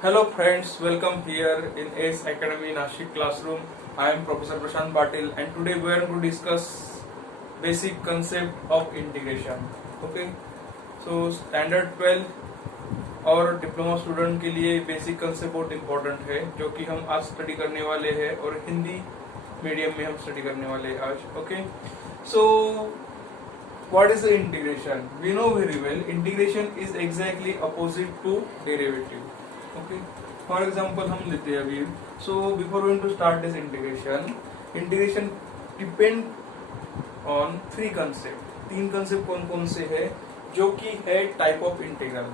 Hello friends, welcome here in ACE Academy Nashik classroom. I am Professor Prashant Patil and today we are going to discuss basic concept of integration. Okay, so standard 12 और diploma student के लिए basic concept बहुत important है जो कि हम आज study करने वाले हैं और हिंदी मीडियम में हम स्टडी करने वाले हैं आज. Okay, so what is the integration? We know very well integration is exactly opposite to derivative. Okay, for example हम लेते हैं अभी. So before going to start this integration depend on three concept. तीन concept कौन कौन से है जो कि है टाइप ऑफ इंटीग्रल.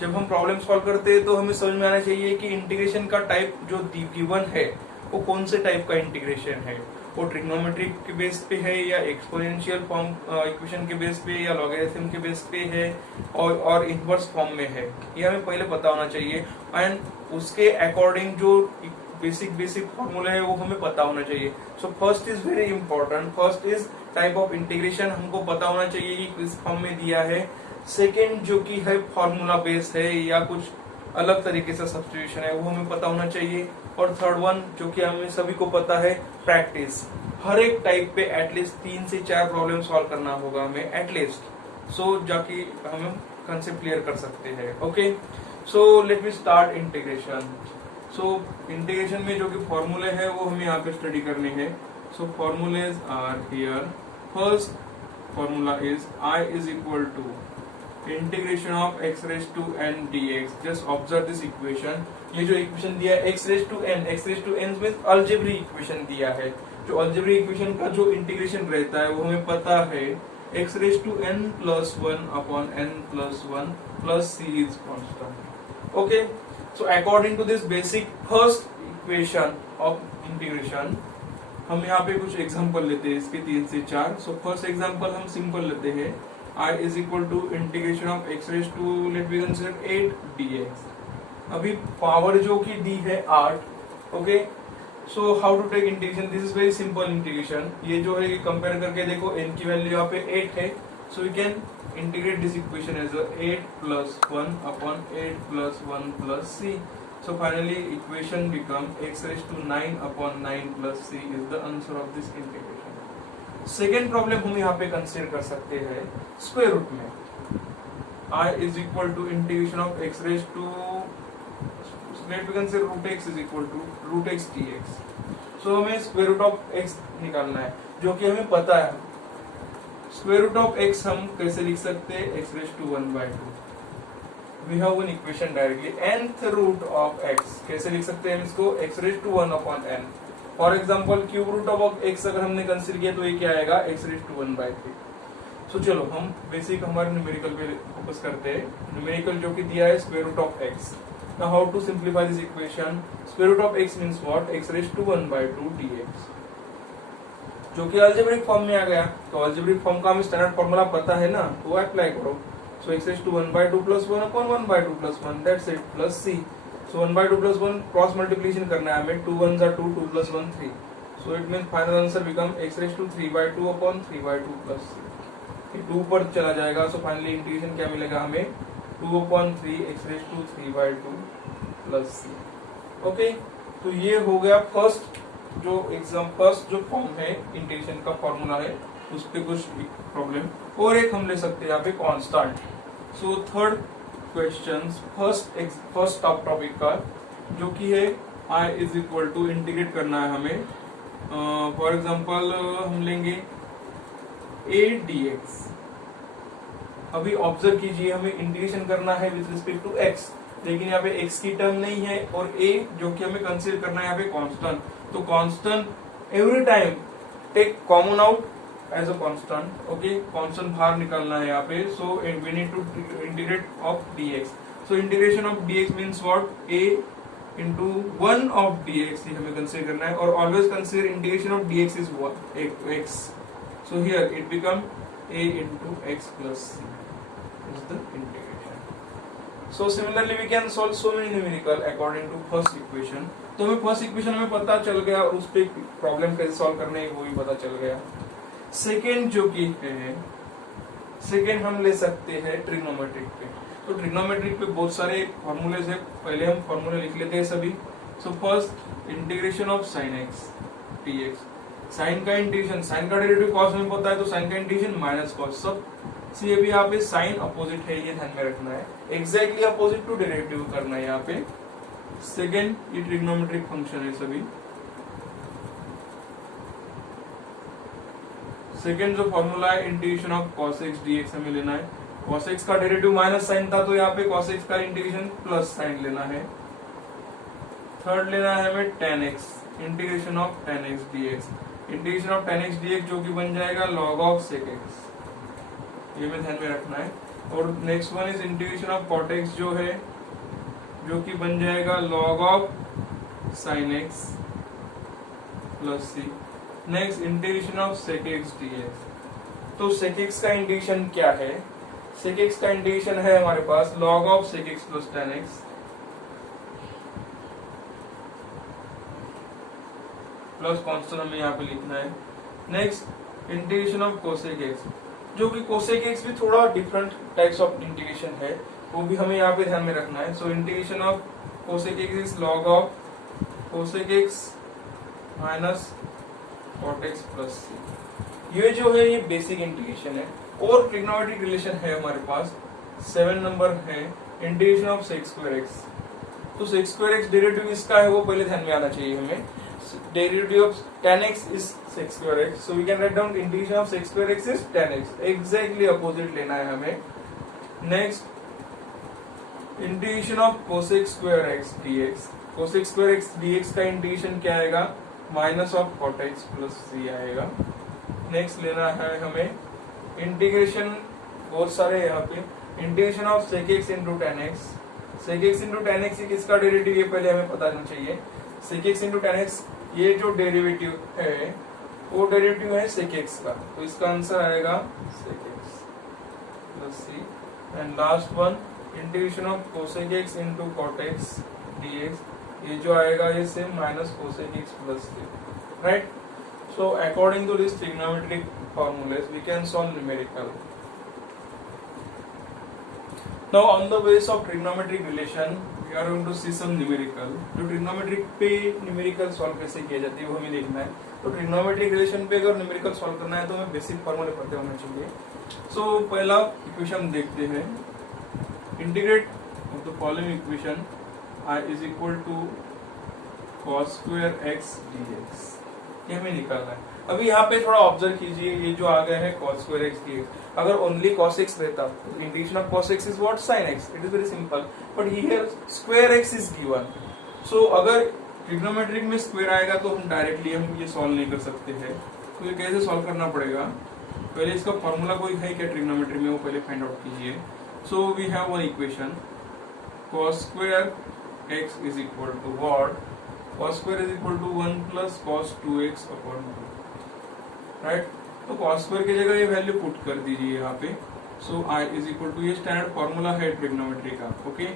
जब हम प्रॉब्लम सॉल्व करते हैं तो हमें समझ में आना चाहिए कि इंटीग्रेशन का टाइप जो गिवन है वो कौन से टाइप का इंटीग्रेशन है. वो ट्रिग्नोमेट्रिक के बेस पे है या एक्सपोनेंशियल फॉर्म इक्वेशन के बेस पे या लॉगरिथम के बेस पे है और इनवर्स फॉर्म में है. ये हमें पहले पता होना चाहिए एंड उसके अकॉर्डिंग जो बेसिक फॉर्मूला है वो हमें पता होना चाहिए. So first is very important. First is type of integration, हमको पता होना चाहिए कि किस फॉर्म में दिया है. सेकेंड जो कि है फॉर्मूला बेस है या कुछ अलग तरीके से सब्स्टिट्यूशन है वो हमें पता होना चाहिए. और थर्ड वन जो कि हमें सभी को पता है प्रैक्टिस. हर एक टाइप पे एटलीस्ट 3 से 4 प्रॉब्लम सॉल्व करना होगा हमें एटलीस्ट. सो जाके हम कंसेप्ट क्लियर कर सकते हैं. Okay, so let me start integration. So integration में जो कि फॉर्मूले है वो हमें यहाँ पे स्टडी करने हैं. So formulas are here. First formula is I is equal to integration of x raise to n dx. Just observe this equation. ये जो इक्वेशन दिया है x raise to n means algebraic equation दिया है. जो algebraic equation का जो integration रहता है वो हमें पता है x raise to n plus 1 upon n plus 1 plus c is constant. Okay, so according to this basic first equation of integration हम यहाँ पे कुछ एग्जांपल लेते हैं इसके 3 से 4. सो फर्स्ट एग्जांपल हम सिंपल लेते हैं. I is equal to integration of x raise to let we consider 8 dx. अभी पावर जो की दी है 8. Okay, so how to take integration. This is very simple integration. ये जो है कंपेयर करके देखो n की वैल्यू यहाँ पे 8 है. So we can integrate this equation as 8 plus 1 upon 8 plus 1 plus c. So finally equation become x raise to 9 upon 9 plus c is the answer of this integration. Second problem हम यहाँ पे consider कर सकते हैं square root में. I is equal to integration of x raise to let we consider root x is equal to root x dx. सो हमें square root of x निकालना है जो कि हमें पता है. स्क्वायर रूट ऑफ x हम कैसे लिख सकते हैं x raise to 1/2. We have one equation directly. nth root of x कैसे लिख सकते हैं इसको x raise to 1 upon n. For example cube root of x अगर हमने कंसीडर किया तो ये क्या आएगा x रेज टू 1/3. सो चलो हम बेसिक हमारे न्यूमेरिकल पे फोकस करते हैं. न्यूमेरिकल जो कि दिया है square root of x. Now how to simplify this equation. Square root of x means what x raise to 1/2 dx जो कि अलजेब्रिक फॉर्म में आ गया. तो अलजेब्रिक फॉर्म का हमें स्टैंडर्ड फार्मूला पता है ना, तो वो अप्लाई करो. So x raise to 1/2 plus 1 upon 1/2 plus 1 that's it plus c. So 1/2 plus 1 cross multiplication करना है हमें. 2 1s are 2, 2 plus 1 3. So it means final answer become x raised to 3/2 upon 3/2 plus c. ये 2 पर चला जाएगा. So finally integration क्या मिलेगा हमें 2 upon 3 x raised to 3/2 plus c. Okay, तो ये हो गया फर्स्ट जो फॉर्म है इंटीग्रेशन का फॉर्मूला है उस पे कुछ प्रॉब्लम. और एक हम ले सकते हैं यहाँ पे constant. So third questions first topic का जो कि है I is equal to integrate करना है हमें. फॉर एग्जांपल हम लेंगे 8 dx. अभी ऑब्जर्व कीजिए हमें इंटीग्रेशन करना है विद रिस्पेक्ट टू x, लेकिन यहाँ पे x की टर्म नहीं है और a जो कि हमें कंसीडर करना है यहाँ पे कांस्टेंट. तो constant every time take common out as a constant. Okay, constant बाहर निकालना है यहाँ पे. So we need to integrate of dx. So integration of dx means what a into 1 of dx ये हमें कंसीडर करना है. और always consider integration of dx is x. So here it become a into x plus c is the integration. So similarly we can solve so many numerical according to first equation. तो हमें first equation में पता चल गया और उस पे problem कैसे सॉल्व करने है वो भी पता चल गया. सेकेंड जो कि है सेकेंड हम ले सकते हैं ट्रिग्नोमेट्रिक पे. तो ट्रिग्नोमेट्रिक पे बहुत सारे फॉर्मूलेज है, पहले हम फॉर्मूले लिख लेते हैं सभी। So first integration of sine x dx, sine का इंटीग्रेशन, साइन का डेरिवेटिव कॉस में पता है तो साइन का इंटीग्रेशन माइनस कॉस, सब सी अभी यहाँ पे साइन अपोजिट है, ये ध्यान में रखना है, एग्जैक्टली अपोजिट टू डेरिवेटिव करना है यहाँ पे। सेकेंड, ये ट्रिग्नोमेट्रिक फंक्शन है सभी। सेकेंड जो फॉर्मूला है integration of cos x dx हमें लेना है, cos x का डेरिवेटिव माइनस साइन था तो यहाँ पे cos x का इंटीग्रेशन प्लस साइन लेना है। थर्ड लेना है हमें tan x, integration of tan x dx, integration of tan x dx जो कि बन जाएगा log ऑफ sec x, ये में ध्यान में रखना है। और next one is integration of cot x जो है, जो कि बन जाएगा log of sin x plus c। Next integration of sec x dx, तो sec x का इंटीग्रेशन क्या है, sec x का इंटीग्रेशन है हमारे पास log of sec x plus tan x plus constant हमें यहाँ पे लिखना है। Next integration of cosec x, जो कि कोसेक एक्स भी थोड़ा डिफरेंट टाइप्स ऑफ इंटीग्रेशन है, वो भी हमें यहाँ पे ध्यान में रखना है। So integration of cosec x is log of cosec x minus cot x plus C. ये जो है ये बेसिक इंटीग्रेशन है। और ट्रिग्नोमेट्रिक रिलेशन है हमारे पास 7 नंबर है integration of sec square x. तो सेक स्क्वायर एक्स डेरिवेटिव इसका है वो पहले ध्यान में आना चाहिए हमें। Derivative of tan x is sec square x, so we can write down integration of sec square x is tan x, exactly opposite लेना है हमें। Next, integration of cosec square x dx, cosec square x dx का integration क्या आएगा, minus of cot x plus c आएगा। Next लेना है हमें इंटीग्रेशन, बहुत सारे यहाँ पे, integration of sec x into tan x, sec x into tan x किसका डेरिवेटिव ये पहले हमें पता होना चाहिए। sec x into tan x ये जो डेरिवेटिव है वो डेरिवेटिव है sec x का, तो इसका आंसर आएगा sec x plus c। And last one integration of cosec x into cot x dx, ये जो आएगा ये same minus cosec x plus c, right. So according to this trigonometric formulas we can solve numerical. Now on the base of trigonometric relation we are going to see some numerical। जो trigonometric पे numerical solve कैसे किया जाती है वो हमें देखना है। तो ट्रिग्नोमेट्रिक रिलेशन पे अगर न्यूमेरिकल सॉल्व करना है तो हमें बेसिक फॉर्मूले पता होना चाहिए। सो पहला इक्वेशन देखते हैं, integrate of the following equation i is equal to cos square x dx, ये हमें निकालना है। अभी यहाँ पे थोड़ा ऑब्जर्व कीजिए, ये जो आ गया है cos square x dx, अगर ओनली cos x रहता, integration of cos x is what sin x, it is very simple, but here square x is given. So अगर ट्रिग्नोमेट्रिक में स्क्वायर आएगा तो हम डायरेक्टली हम ये सॉल्व नहीं कर सकते हैं, तो ये कैसे सॉल्व करना पड़ेगा, पहले इसका फॉर्मूला कोई है क्या ट्रिग्नोमेट्री में वो पहले फाइंड आउट कीजिए। So we have one equation cos square x is equal to what, cos square is equal to 1 plus cos 2x upon 2, right. तो cos स्क्वायर की जगह ये वैल्यू पुट कर दीजिए यहाँ पे। सो i इज इक्वल टू, ये स्टैंडर्ड फॉर्मूला है ट्रिग्नोमेट्री का, okay.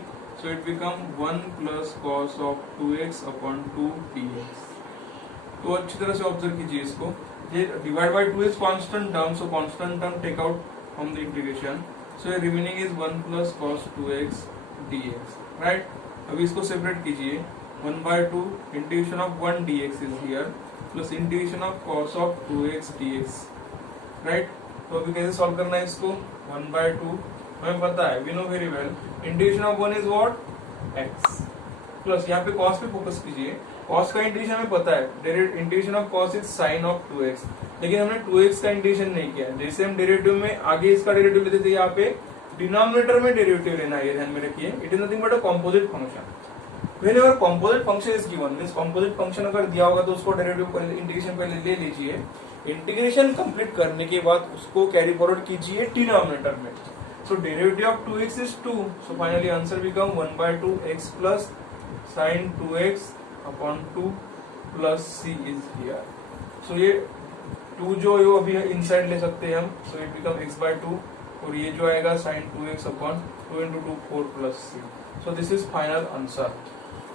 So it become 1 plus cos of 2x upon 2 dx। तो अच्छी तरह से ऑब्जर्व कीजिए इसको, ये divide by 2 is constant term, so constant term take out from the integration, so ये remaining is 1 plus cos 2x dx, right. अभी इसको सेपरेट कीजिए, 1/2 integration of 1 dx is here plus integration of cos of 2x dx, right. तो अभी कैसे solve करना है इसको, 1/2 हमें पता है, we know very well, integration of 1 is what, x, plus यहाँ पे cos पे फोकस कीजिए, cos का इंटीग्रेशन हमें पता है, integration of cos is sin of 2x, लेकिन हमने 2x का इंटीग्रेशन नहीं किया। जैसे हम डेरिवेटिव में आगे इसका डेरिवेटिव लेते थे, यहाँ पे डिनोमिनेटर में डेरिवेटिव लेना है, ध्यान में रखिए, it is nothing but a composite function. Whenever composite function is given, means composite function अगर दिया होगा तो उसको डेरिवेटिव पहले इंटीग्रेशन पहले ले लीजिए, इंटीग्रेशन कंप्लीट करने के बाद उसको कैरी फॉरवर्ड कीजिए डिनोमिनेटर में। So derivative of 2x is 2, so finally answer become 1/2 x plus sin 2x upon 2 plus c is here. So ये 2 जो है वो अभी इनसाइड ले सकते हैं हम, सो इट बिकम x/2, और ये जो आएगा sin 2x upon 2 into 2 4 plus c। So this is final answer.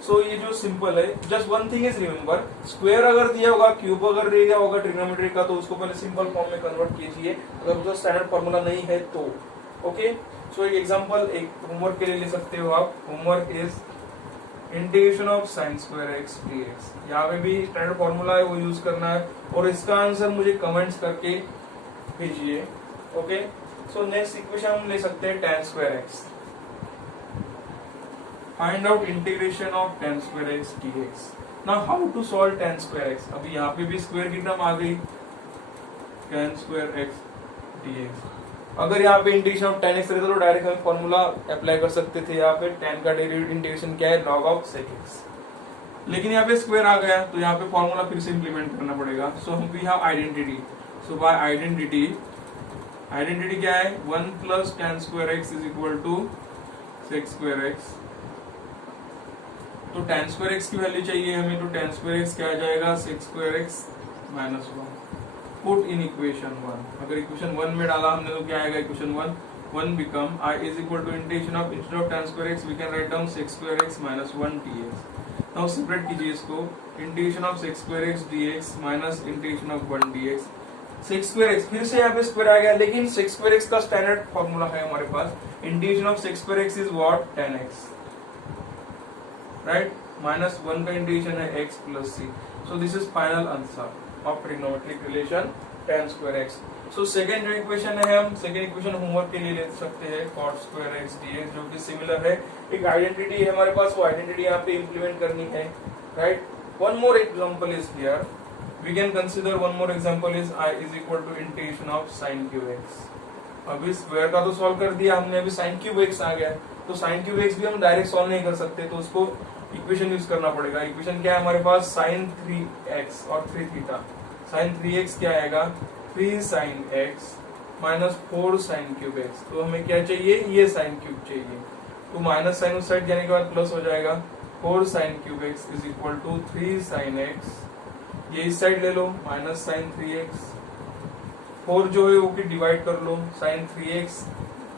So ये जो सिंपल है, just one thing is remember, square अगर दिया होगा, क्यूब अगर दिया होगा ट्रिग्नोमेट्री का, तो उसको पहले सिंपल फॉर्म में कन्वर्ट कीजिए, अगर उसका स्टैंडर्ड फॉर्मूला नहीं है तो, ओके। सो एक एग्जांपल एक होमवर्क के लिए ले सकते हो आप. Homework is integration of sine square x dx. यहाँ पे भी स्टैंडर्ड फॉर्मूला है वो यूज करना है और इसका आंसर मुझे कमेंट्स करके भेजिए. ओके. सो नेक्स्ट इक्वेशन हम ले सकते हैं tan square x. Find out integration of tan square x dx. Now how to solve tan square x. अभी यहाँ पे भी स्क्वायर की टर्म आ गई tan स्क्वायर एक्स dx. अगर यहाँ पे इंटीग्रेशन ऑफ tan x रहता तो डायरेक्ट हम फॉर्मूला अप्लाई कर सकते थे. यहाँ पे tan का डेरिवेटिव इंटीग्रेशन क्या है, log ऑफ sec x. लेकिन यहाँ पे स्क्वायर आ गया तो यहाँ पे फॉर्मूला फिर से इंप्लीमेंट करना पड़ेगा. सो हम भी यहाँ आइडेंटिटी. सो बाय आइडेंटिटी क्या है, 1 plus tan square x is equal to sec square x. तो tan स्क्वायर एक्स की वैल्यू चाहिए हमें, तो tan स्क्वायर एक्स क्या आ जाएगा, sec square x minus 1. Put in equation 1. अगर इक्वेशन 1 में डाला हमने तो क्या आएगा, equation 1 become I is equal to integration of instead of tan square x we can write down sec square x minus 1 dx. Now separate कीजिए इसको, integration of sec square x dx minus integration of 1 dx. sec square x फिर से यहाँ पे square आ गया, लेकिन sec square x का स्टैंडर्ड फॉर्मूला है हमारे पास. Integration of sec square x is what, tan x, right. Minus 1 का इंटीग्रेशन है x plus c. So this is final answer of trigonometric relation tan square x. So second जो equation है, हम second equation homework के लिए ले सकते हैं cot स्क्वायर एक्स dx, जो कि सिमिलर है. एक आइडेंटिटी है हमारे पास, वो आइडेंटिटी यहाँ पे इंप्लीमेंट करनी है, right. One more example is here. We can consider one more example is I is equal to integration of sin cube x. अभी स्क्वायर का तो सॉल्व कर दिया हमने, अभी sin क्यूब एक्स आ गया. तो sin क्यूब एक्स भी हम डायरेक्ट सॉल्व नहीं कर सकते, तो उसको इक्वेशन यूज करना पड़ेगा. इक्वेशन क्या है हमारे पास, sin 3x और 3 थीटा. sin 3x क्या आएगा, 3 sin x minus 4 sin cube x. तो हमें क्या चाहिए, ये sin क्यूब चाहिए. तो माइनस साइन उस साइड जाने के बाद प्लस हो जाएगा. 4 sin cube x is equal to 3 sin x. ये इस साइड ले लो, माइनस sin 3x. 4 जो है वो की डिवाइड कर लो, sin 3x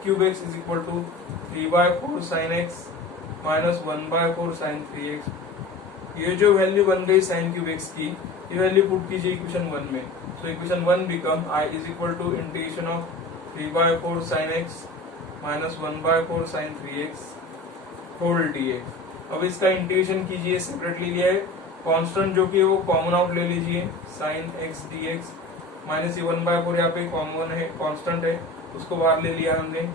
cube x is equal to 3/4 sin x minus 1/4 sin 3x. ये जो वैल्यू बन गई sin क्यूब x की, ये वैल्यू पुट कीजिए इक्वेशन 1 में. So equation 1 become I is equal to integration of 3/4 sin x minus 1/4 sin 3x whole dx. अब इसका इंटीग्रेशन कीजिए, सेपरेटली लिया है. कांस्टेंट जो कि वो कॉमन आउट ले लीजिए, sin x dx माइनस ये 1/4 यहाँ पे कॉमन है, कांस्टेंट है, उसको बाहर ले लिया हमने.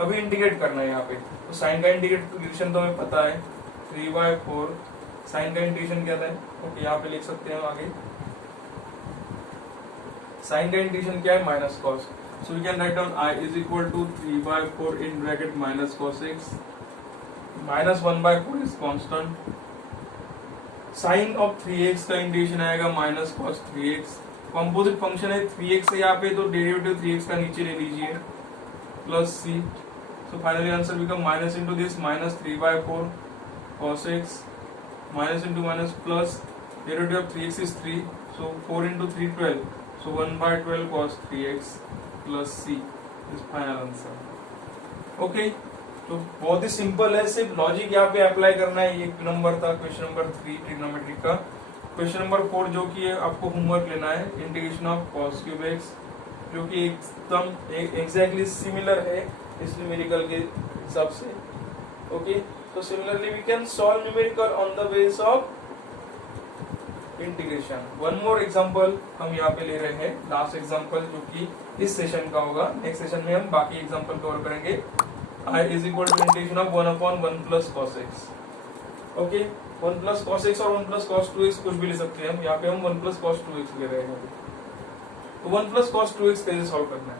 अभी इंटीग्रेट करना है यहाँ पे. तो साइन का इंटीग्रेशन तो हमें पता है, 3/4. साइन का इंटीग्रेशन क्या था, ओके यहाँ पे लिख सकते हैं हम आगे. साइन का इंटीग्रेशन क्या है, minus cos. So we can write down I is equal to 3/4 in bracket minus cos x minus 1/4 is constant. Sine of 3x का इंटीग्रेशन आएगा minus cos 3x. Composite function है 3x है यहाँ पे, तो डेरिवेटिव 3x का नीचे ले लीजिए plus c. So finally answer become minus into this minus 3/4 cos x minus into minus plus derivative of 3x is 3, so 4 into 3 12, so 1/12 cos 3x plus c is final answer. Okay, तो बहुत ही simple है, सिर्फ logic यहाँ पे apply करना है. ये number था क्वेश्चन नंबर 3 ट्रिग्नोमेट्रिक का. क्वेश्चन नंबर 4 जो कि आपको होमवर्क लेना है, integration of cos cube x, जो कि एकदम एग्जैक्टली सिमिलर है इस न्यूमेरिकल के हिसाब से. ओके, तो similarly we can solve numerical on the base of integration. One more example हम यहाँ पे ले रहे हैं, लास्ट एग्जांपल जो कि इस सेशन का होगा. नेक्स्ट सेशन में हम बाकी एग्जांपल कवर करेंगे. I is equal to integration of 1/1 plus cos x. Okay, 1 plus cos x और 1 प्लस कॉस 2x कुछ भी ले सकते हैं हम. यहाँ पे हम 1 प्लस कॉस 2x ले रहे हैं. तो 1 प्लस कॉस 2x कैसे सॉल्व करना है,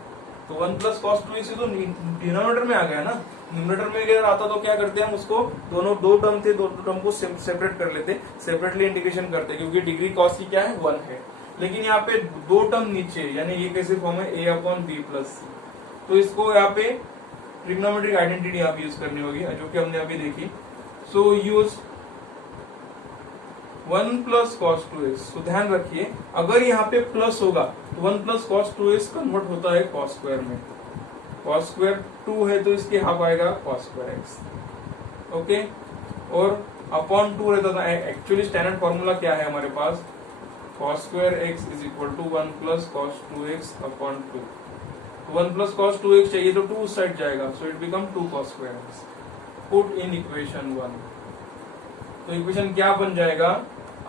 तो 1 प्लस कॉस 2x तो डिनोमिनेटर में आ गया ना. न्यूमरेटर में अगर आता तो क्या करते हैं हम उसको, दोनों दो टर्म थे, दो टर्म को सेपरेट कर लेते, सेपरेटली इंटीग्रेशन करते, क्योंकि डिग्री कॉस की क्या है 1 है. लेकिन यहाँ पे दो टर्म नीचे, यानी ये कैसे फॉर्म है a/b प्लस c. तो इसको यहाँ पे ट्रिग्नोमेट्रिक आइडेंटिटी यहाँ पे यूज करनी होगी, जो कि हमने अभी देखी. सो यूज 1 प्लस कॉस 2x. तो ध्यान रखिए, अगर यहाँ पे प्लस होगा तो 1 प्लस कॉस 2x कन्वर्ट होता है कॉस स्क्वायर में. कॉस स्क्वायर 2 है तो इसके हाफ आएगा कॉस स्क्वायर x. ओके, और अपॉन 2 रहता था. एक्चुअली स्टैंडर्ड फॉर्मूला क्या है हमारे पास, cos square x is equal to 1 plus cos 2x upon 2. 1 plus cos 2x चाहिए तो 2 उस साइड जाएगा, so it become 2 cos square x. Put in equation 1. तो इक्वेशन क्या बन जाएगा,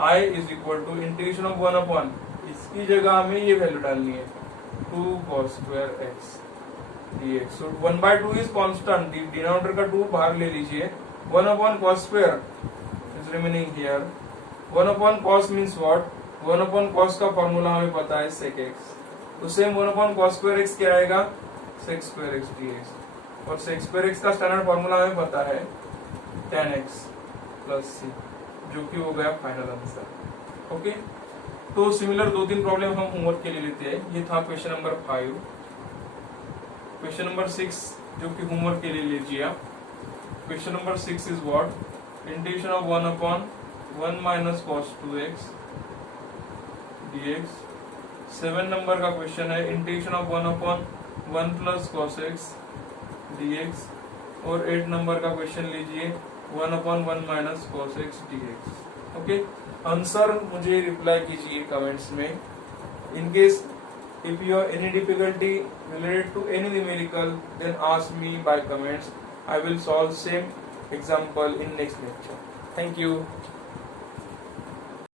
I is equal to integration of 1 upon, इसकी जगह हमें ये वैल्यू डालनी है 2 cos square x dx. So 1/2 is constant, denominator का 2 बाहर ले लीजिए. 1 upon cos square is remaining here. 1 upon cos means what, 1 upon cos का फॉर्मूला हमें पता है sec x. तो same 1 upon cos square x क्या आएगा, sec square x dx. और sec square x का स्टैंडर्ड फॉर्मूला हमें पता है tan x प्लस c, जो कि हो गया फाइनल आंसर. ओके, तो सिमिलर 2-3 प्रॉब्लम हम होमवर्क के लिए लेते हैं. ये था क्वेश्चन नंबर 5. क्वेश्चन नंबर 6 जो कि होमवर्क के लिए लीजिए आप. Question number 6 is what, integration of 1 upon 1 minus cos 2x dx. 7 number का क्वेश्चन है integration of 1 upon 1 plus cos x dx. और 8 नंबर का क्वेश्चन लीजिए 1 upon 1 minus cos x dx. Okay, answer मुझे रिप्लाई कीजिए कमेंट्स में. In case if you have any difficulty related to any numerical, then ask me by comments. I will solve same example in next lecture. Thank you.